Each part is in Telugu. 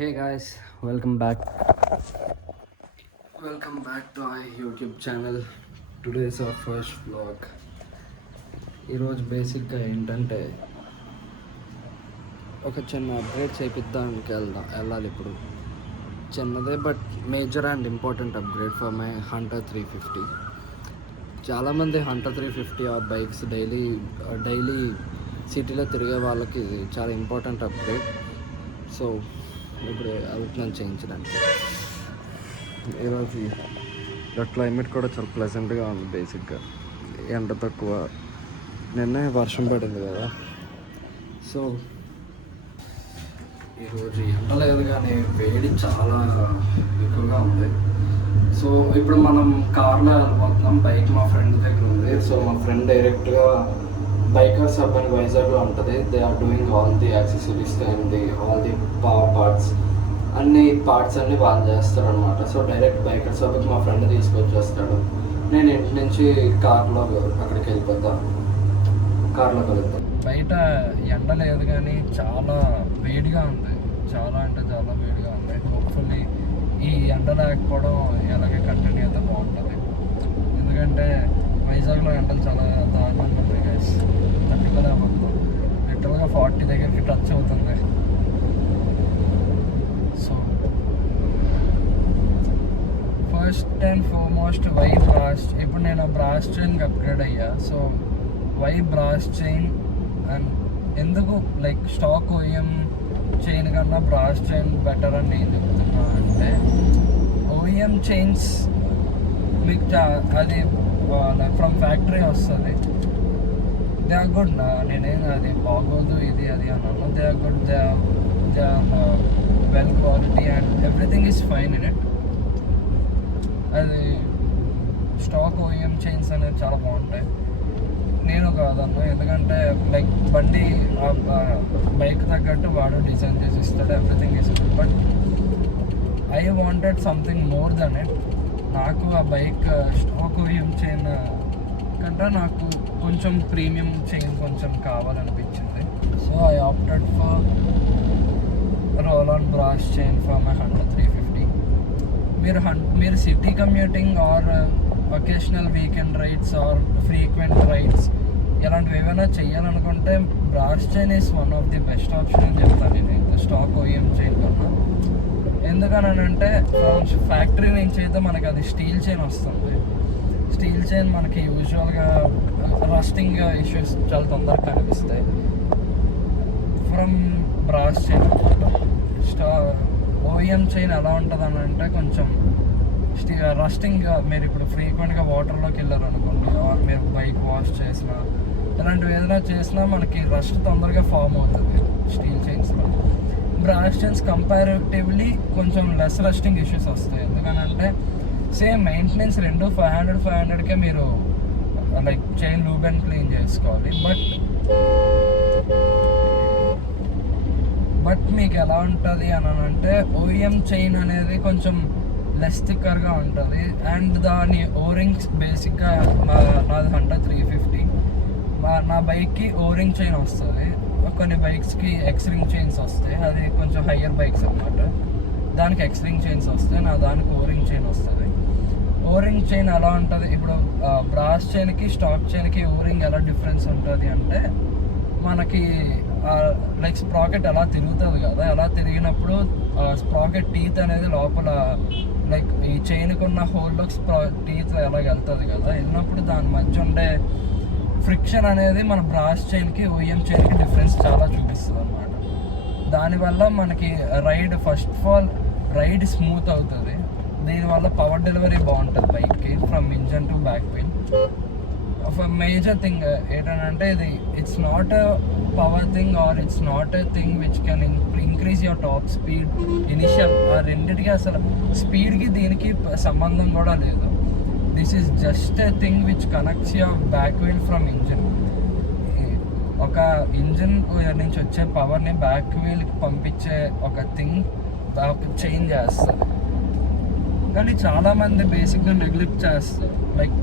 Hey guys, welcome back to our YouTube channel. Today is our first vlog. ఈరోజు బేసిక్గా ఏంటంటే ఒక చిన్న అప్గ్రేడ్ చేపిద్దానికి వెళ్ళాలి ఇప్పుడు. చిన్నదే but major and important upgrade for my Hunter 350. చాలామంది హంటర్ 350 ఆ బైక్స్ డైలీ సిటీలో తిరిగే వాళ్ళకి ఇది చాలా ఇంపార్టెంట్ అప్గ్రేడ్. సో ఇప్పుడు వెళ్తున్నాను చేయించడానికి. ఈరోజు క్లైమేట్ కూడా చాలా ప్లెజెంట్గా ఉంది. బేసిక్గా ఎండ తక్కువ, నిన్నే వర్షం పడింది కదా, సో ఈరోజు ఎండ లేదు కానీ వేడి చాలా ఎక్కువగా ఉంది. సో ఇప్పుడు మనం కార్లో వెళ్ళిపోతున్నాం. బైక్ మా ఫ్రెండ్ దగ్గర ఉంది. సో మా ఫ్రెండ్ డైరెక్ట్గా బైకర్స్ హబ్ అని వైజాగ్లో ఉంటుంది. They are doing all the accessories and all the power parts, అన్ని పార్ట్స్ అన్నీ వాళ్ళు చేస్తారనమాట. సో డైరెక్ట్ బైకర్స్ హబ్కి మా ఫ్రెండ్ తీసుకొచ్చేస్తాడు. నేను ఇంటి నుంచి కార్లో అక్కడికి వెళ్ళిపోతాను. కార్లో కలుద్దాం. బయట ఎండ లేదు కానీ చాలా వేడిగా ఉంది. చాలా అంటే చాలా వేడిగా ఉంది. హోప్ఫుల్లీ ఈ ఎండ లేకపోవడం ఎలాగే కంటిన్యూ అయితే బాగుంటుంది. ఎందుకంటే వైజాగ్లో ఎండలు చాలా దారుణంగా ఉన్నాయి గైస్. తట్టుకోలేకపోతున్నాం. లిటరల్గా 40 దగ్గరికి టచ్ అవుతుంది. So first and foremost why brass. ఇప్పుడు నేను బ్రాస్ చైన్కి అప్గ్రేడ్ అయ్యా. So why brass chain and ఎందుకు లైక్ స్టాక్ ఓఎం చైన్ కన్నా బ్రాస్ చైన్ బెటర్ అని నేను చెప్తున్నా అంటే, ఓఎం చైన్స్ మీకు అది ఫ్రమ్ ఫ్యాక్టరీ వస్తుంది. They are good. నేనేం అది బాగోదు ఇది అది అన్నాను. They are good, they are well quality and everything is fine in it. అది స్టాక్ ఓఎం చైన్స్ అనేది చాలా బాగుంటాయి. నేను కాదన్నా, ఎందుకంటే లైక్ బండి బైక్ తగ్గట్టు వాడు డిజైన్ చేసి ఇస్తాడు. Everything is good. But I wanted something more than it. నాకు ఆ బైక్ స్టాక్ ఓఎం చైన్ కంటే నాకు కొంచెం ప్రీమియం చైన్ కొంచెం కావాలనిపించింది. So I opted for Rolon brass chain for my Hunter 350. మీరు city commuting or occasional weekend rides or frequent rides ఇలాంటివి ఏమైనా చేయాలనుకుంటే brass chain is one of the best option అని చెప్తాను నేను స్టాక్ ఓఎం చైన్ కన్నా. ఎందుకనంటే ఫ్యాక్టరీ నుంచి అయితే మనకి అది స్టీల్ చైన్ వస్తుంది. స్టీల్ చైన్ మనకి యూజువల్గా రస్టింగ్ ఇష్యూస్ చాలా తొందరగా కనిపిస్తాయి. From brass chain OM chain ఎలా ఉంటుంది అని అంటే కొంచెం రస్టింగ్. మీరు ఇప్పుడు ఫ్రీక్వెంట్గా వాటర్లోకి వెళ్ళారు అనుకోండి, మీరు బైక్ వాష్ చేసినా ఇలాంటివి ఏదైనా చేసినా మనకి రస్ట్ తొందరగా ఫామ్ అవుతుంది స్టీల్ చైన్స్లో. బ్రాస్ చైన్స్ కంపారిటివ్లీ కొంచెం లెస్ రస్టింగ్ ఇష్యూస్ వస్తాయి. ఎందుకనంటే సేమ్ మెయింటెనెన్స్ 500కే మీరు like chain lube and clean చేసుకోవాలి. బట్ మీకు ఎలా ఉంటుంది అని అంటే ఓఎం చైన్ అనేది కొంచెం లెస్ థిక్కర్గా ఉంటుంది. అండ్ దాని ఓరింగ్స్ బేసిక్గా నాది హంటర్ 350. నా బైక్కి ఓరింగ్ చైన్ వస్తుంది. కొన్ని బైక్స్కి ఎక్స్రింగ్ చైన్స్ వస్తాయి. అది కొంచెం హయ్యర్ బైక్స్ అన్నమాట. దానికి ఎక్స్రింగ్ చైన్స్ వస్తాయి, నా దానికి ఓరింగ్ చైన్ వస్తుంది. ఓరింగ్ చైన్ ఎలా ఉంటుంది, ఇప్పుడు బ్రాస్ చైన్కి స్టాక్ చైన్కి ఓరింగ్ ఎలా డిఫరెన్స్ ఉంటుంది అంటే, మనకి లైక్ స్ప్రాకెట్ ఎలా తిరుగుతుంది కదా, ఎలా తిరిగినప్పుడు స్ప్రాకెట్ టీత్ అనేది లోపల లైక్ ఈ చైన్కి ఉన్న హోల్లోకి టీత్ ఎలాగ వెళ్తుంది కదా, వెళ్ళినప్పుడు దాని మధ్య ఉండే ఫ్రిక్షన్ అనేది మన బ్రాస్ చైన్కి ఓఎం చైన్కి డిఫరెన్స్ చాలా చూపిస్తుంది అన్నమాట. దానివల్ల మనకి first of all ride smooth అవుతుంది. దీనివల్ల పవర్ డెలివరీ బాగుంటుంది బైక్కి from engine to back wheel. Major thing ఏంటంటే it's not a power thing or it's not a thing which can increase your top speed initial. ఆ రెండింటికి అసలు స్పీడ్కి దీనికి సంబంధం కూడా లేదు. This is just a thing which connects your back wheel from engine. ఒక ఇంజిన్ నుంచి వచ్చే పవర్ని బ్యాక్ వీల్కి పంపించే ఒక థింగ్ చేంజ్ చేస్తుంది. కానీ చాలామంది బేసిక్గా నెగ్లెక్ట్ చేస్తారు. Like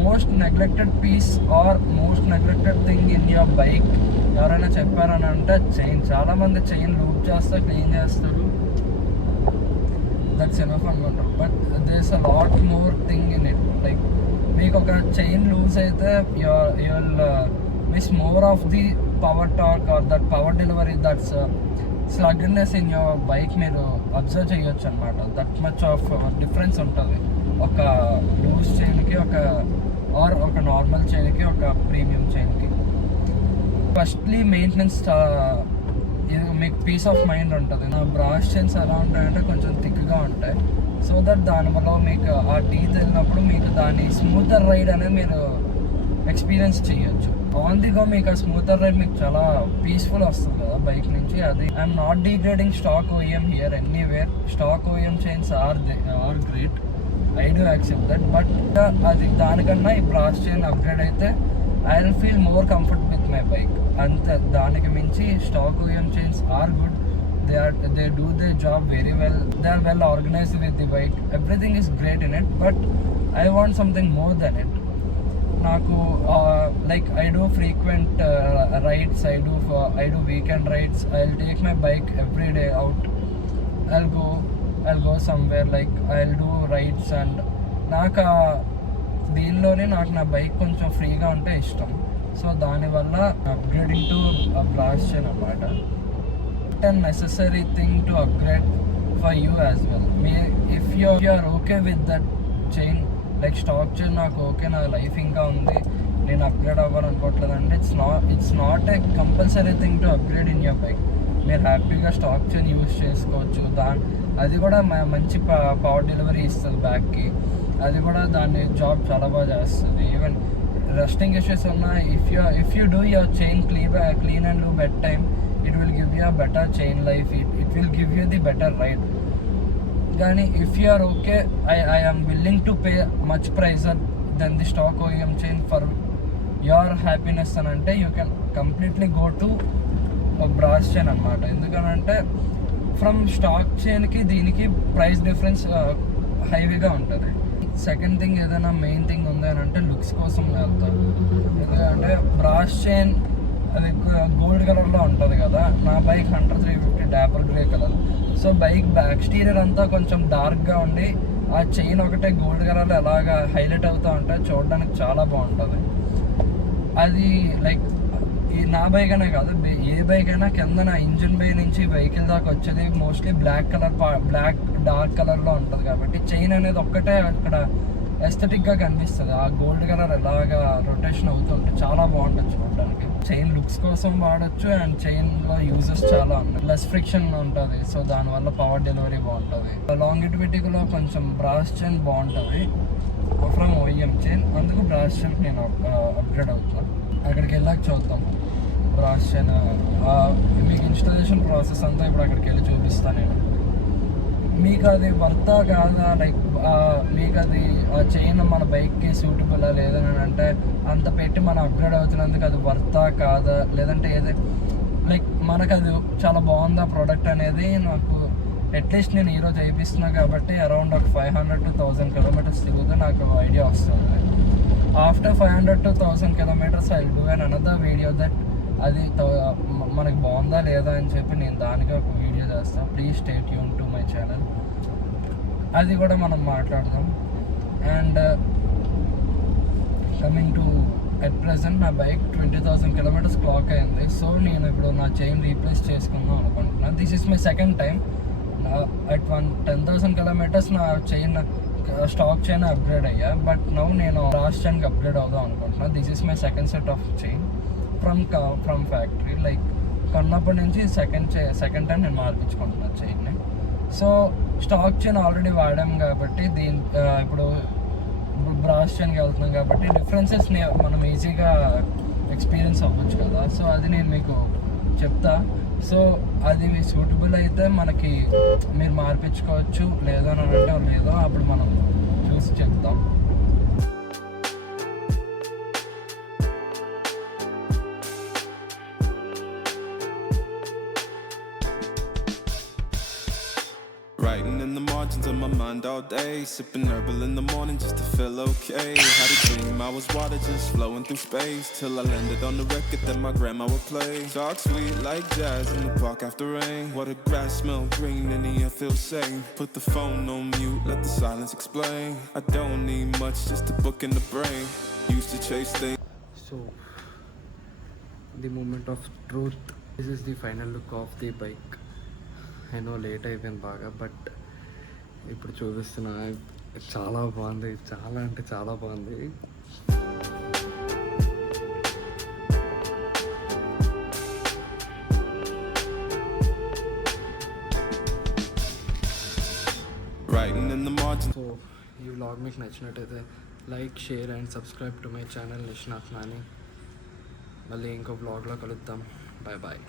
most neglected piece or most neglected thing in your bike ఎవరైనా చెప్పారని అంటే చైన్. చాలామంది చైన్ లూప్ చేస్తారు, క్లీన్ చేస్తారు, దట్స్ ఎనఫ్ అనుకుంటారు. But there's a lot more thing in it. Like మీకు ఒక చైన్ లూజ్ అయితే you'll miss more of the power torque or that power delivery, that's sluggishness in your bike మీరు అబ్జర్వ్ చేయొచ్చు అనమాట. దట్ మచ్ ఆఫ్ డిఫరెన్స్ ఉంటుంది ఒక లూజ్ చైన్కి ఒక నార్మల్ చైన్కి ఒక ప్రీమియం చైన్కి. ఫస్ట్లీ మెయింటెనెన్స్ ఇది మీకు పీస్ ఆఫ్ మైండ్ ఉంటుంది. నా బ్రాష్ చైన్స్ ఎలా ఉంటాయంటే కొంచెం థిక్గా ఉంటాయి. సో దట్ దానివల్ల మీకు ఆ టీత్ వెళ్ళినప్పుడు మీకు దాని స్మూతర్ రైడ్ అనేది మీరు ఎక్స్పీరియన్స్ చేయొచ్చు. ఆన్ ది గో మీకు ఆ స్మూతర్ రైడ్ మీకు చాలా పీస్ఫుల్ వస్తుంది కదా బైక్ నుంచి. అది I'm not degrading stock OEM here anywhere. Stock OEM chains are great, I do accept that. But అది దానికన్నా ఈ బ్రాష్ చైన్ అప్గ్రేడ్ అయితే I will feel more comfort with my bike. అంతే, దానికి మించి stock OEM chains are good. They do their job very well. They are well organized with the bike. Everything is great in it, but I want something more than it. నాకు like I do frequent rides, I do weekend rides. I'll take my bike every day out. I'll go somewhere, like I'll do rides, and నాకు దీనిలోనే నాకు నా బైక్ కొంచెం ఫ్రీగా ఉంటే ఇష్టం. సో దానివల్ల అప్గ్రేడింగ్ టు బ్రాష్ చైన్ అన్నమాట. A necessary thing to upgrade for you as well. If you are okay with that chain, like stock chain నాకు ఓకే, నా లైఫ్ ఇంకా ఉంది, నేను అప్గ్రేడ్ అవ్వాలనుకోవట్లేదు అంటే it's not a compulsory thing to upgrade in your bike. మీరు హ్యాపీగా స్టాక్ చైన్ యూజ్ చేసుకోవచ్చు. అది కూడా మంచి పవర్ డెలివరీ ఇస్తుంది బ్యాక్కి. అది కూడా దాని జాబ్ చాలా బాగా చేస్తుంది. ఈవెన్ రస్టింగ్ ఇష్యూస్ ఉన్నా if you do your chain clean and do bed time, it will give you a better chain life. It will give you the better ride. Gani if you are okay, I am willing to pay much price than the stock OEM chain for your happiness anante you can completely go to a brass chain annamata. Endukanante from stock chain ki deeniki price difference heavy ga untadi. Second thing ఏదైనా మెయిన్ థింగ్ ఉంది అని అంటే లుక్స్ కోసం వెళ్తాను. ఎందుకంటే బ్రాష్ చైన్ అది గోల్డ్ కలర్లో ఉంటుంది కదా, నా bike 100/350 dapper grey colour. So bike back స్టీరియర్ అంతా కొంచెం డార్క్గా ఉండి ఆ చైన్ ఒకటే గోల్డ్ కలర్లో ఎలాగా హైలైట్ అవుతూ ఉంటే చూడడానికి చాలా బాగుంటుంది. అది లైక్ నా బైక్ అనే కాదు, ఏ బైక్ అయినా కింద నా ఇంజిన్ బై నుంచి వెహికల్ దాకా వచ్చేది మోస్ట్లీ బ్లాక్ డార్క్ కలర్లో ఉంటుంది. కాబట్టి చైన్ అనేది ఒక్కటే అక్కడ ఎస్థెటిక్గా కనిపిస్తుంది. ఆ గోల్డ్ కలర్ ఎలాగా రొటేషన్ అవుతుంటే చాలా బాగుంటుంది చూడడానికి. చైన్ లుక్స్ కోసం వాడచ్చు, అండ్ చైన్లో యూజెస్ చాలా ఉన్నాయి. లెస్ ఫ్రిక్షన్ ఉంటుంది, సో దానివల్ల పవర్ డెలివరీ బాగుంటుంది. లాంగిటివిటీలో కొంచెం బ్రాస్ చైన్ బాగుంటుంది ఫ్రమ్ ఓఎం చైన్. అందుకు బ్రాస్ చైన్ నేను అప్గ్రేడ్ అవుతాను. అక్కడికి వెళ్ళాక చూద్దాం బ్రాస్ చైన్. మీకు ఇన్స్టాలేషన్ ప్రాసెస్ అంతా ఇప్పుడు అక్కడికి వెళ్ళి చూపిస్తాను నేను. మీకు అది వర్తా కాదా, లైక్ మీకు అది ఆ చైన్ మన బైక్కి సూటబుల్ లేదని అంటే అంత పెట్టి మనం అప్గ్రేడ్ అవుతున్నందుకు అది వర్తా కాదా, లేదంటే లైక్ మనకు అది చాలా బాగుందా ప్రోడక్ట్ అనేది నాకు అట్లీస్ట్ నేను ఈరోజు అయిపిస్తున్నా కాబట్టి అరౌండ్ ఒక 500 to 1000 kilometers తిరిగితే నాకు ఐడియా వస్తుంది. After 500 to 1000 kilometers I will do an another video that అది మనకు బాగుందా లేదా అని చెప్పి నేను దానికి ఒక వీడియో చేస్తాను. Please stay tuned to my channel. అది కూడా మనం మాట్లాడదాం. And coming to at present నా బైక్ 20,000 kilometers క్లాక్ అయింది. సో నేను ఇప్పుడు నా చైన్ రీప్లేస్ చేసుకుందాం అనుకుంటున్నాను. This is my second time. At 10,000 kilometers నా చైన్ స్టాక్ చైన్ అప్గ్రేడ్ అయ్యా, బట్ నౌ నేను బ్రాస్ చైన్కి అప్గ్రేడ్ అవుదాం అనుకుంటున్నాను. This is my second set of chain from factory. Like కొన్నప్పటి నుంచి సెకండ్ టైం నేను మార్పించుకుంటున్నాను చైన్ని. సో స్టాక్ చైన్ ఆల్రెడీ వాడాం కాబట్టి ఇప్పుడు బ్రాస్ చైన్కి వెళ్తున్నాం కాబట్టి డిఫరెన్సెస్ మనం ఈజీగా ఎక్స్పీరియన్స్ అవ్వచ్చు కదా. సో అది నేను మీకు చెప్తా. సో అది మీ సూటబుల్ అయితే మనకి మీరు మార్పించుకోవచ్చు, లేదో అని అంటే లేదో అప్పుడు మనం చూసి చెప్తాం. Writing in the margins of my mind all day. Sipping herbal in the morning just to feel okay. Had a dream I was water just flowing through space. Till I landed on the record that my grandma would play. Talk sweet like jazz in the park after rain. What the grass smell green and the air feels sane. Put the phone on mute, let the silence explain. I don't need much, just a book in the brain. Used to chase things. So the moment of truth, this is the final look of the bike. నేను లేట్ అయిపోయింది బాగా, బట్ ఇప్పుడు చూపిస్తున్నా. చాలా బాగుంది, చాలా అంటే చాలా బాగుంది. సో ఈ వ్లాగ్ మీకు నచ్చినట్టయితే like, share and subscribe to my channel Nishnat Nani. మళ్ళీ ఇంకో వ్లాగ్లో కలుద్దాం. Bye bye.